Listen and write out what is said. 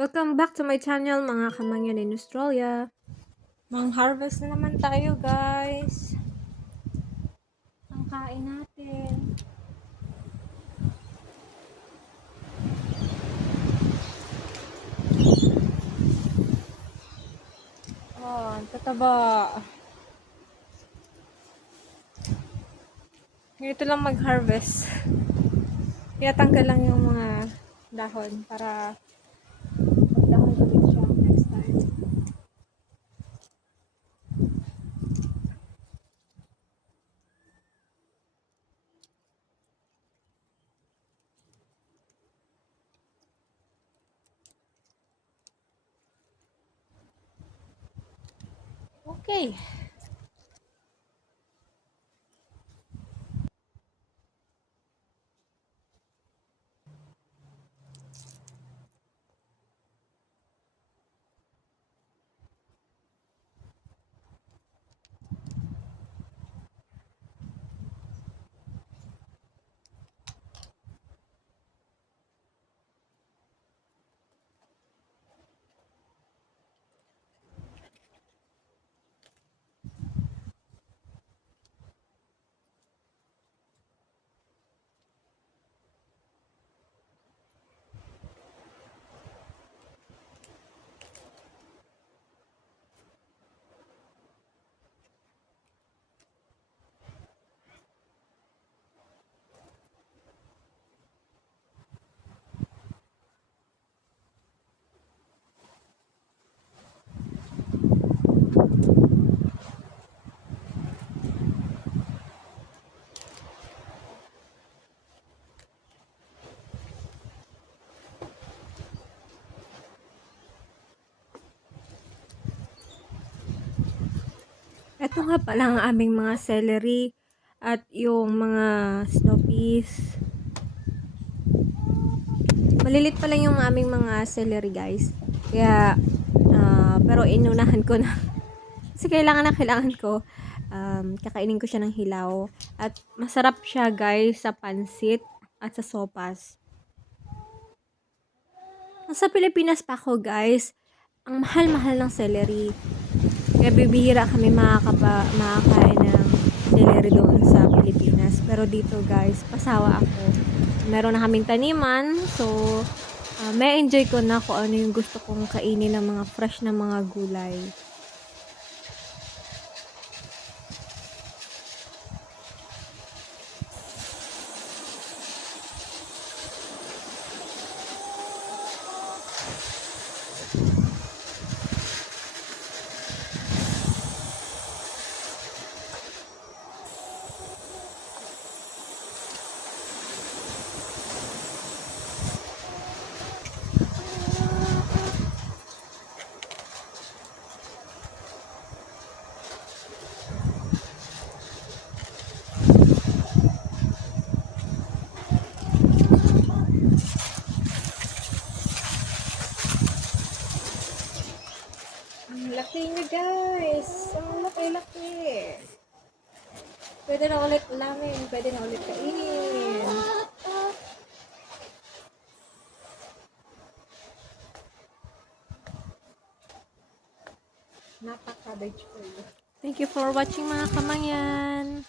Welcome back to my channel mga kamangyan in Australia. Mang-harvest na naman tayo guys. Ang kain natin. Oh, ang tataba. Ganito lang mag-harvest. Tinatanggal lang yung mga dahon para magdahon ulit siya next time. Okay. Ito nga pala ang aming mga celery at yung mga snow peas. Malilit pa lang yung aming mga celery guys. Kaya, pero inunahan ko na. Kasi kailangan ko. Kakainin ko siya ng hilaw. At masarap siya guys sa pansit at sa sopas. Nasa Pilipinas pa ako guys. Ang mahal-mahal ng celery. Kaya bibihira kami makakain ng celery doon sa Pilipinas. Pero dito guys, pasawa ako. Meron na kaming taniman. So, may enjoy ko na kung ano yung gusto kong kainin ng mga fresh na mga gulay. Ang laki niya guys. Ang laki-laki. Pwede na ulit ulamin. Pwede na ulit kainin. Napaka-cabbage ko. Thank you for watching mga kamangyan.